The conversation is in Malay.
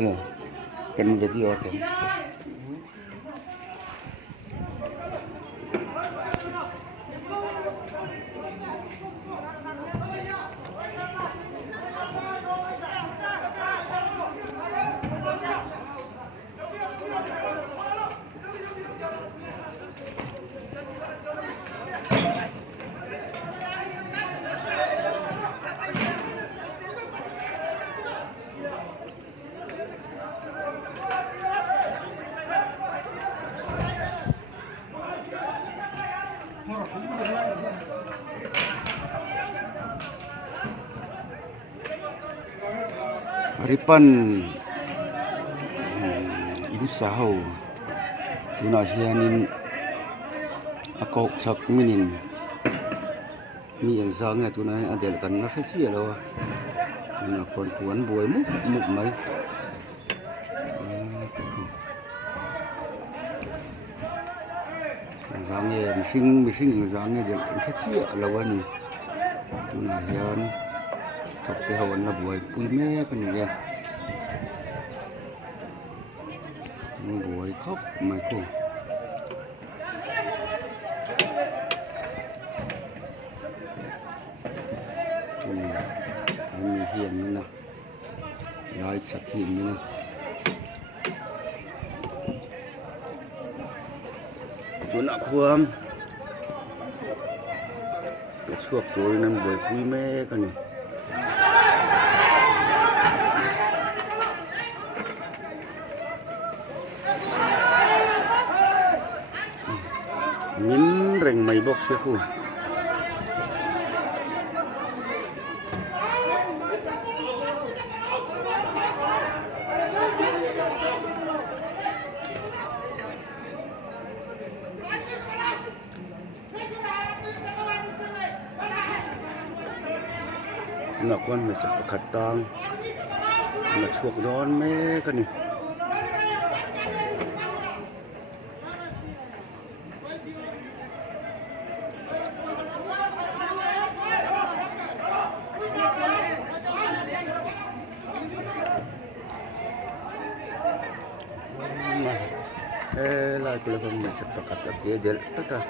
Kamu kan video kan. Haripan ini sahau tuna hianin aku sak minin ni yang sangnya tuna adel kan na fesi alo na kuan buai muk mai sangnya mishing sangnya del fesi alo ni tuna hian tapi hawan na buai pui me kan ya buai khóc mai ko mi hiền nữa nè lại sạch hiền nữa chỗ nào khuam chuộc rồi nằm buổi vui mê con này nhìn rèn mày bọc xe khu ngọc con mày sắp khát tang mà chuộc đón mê con này lại kalau mày sắp khát tang kia del tata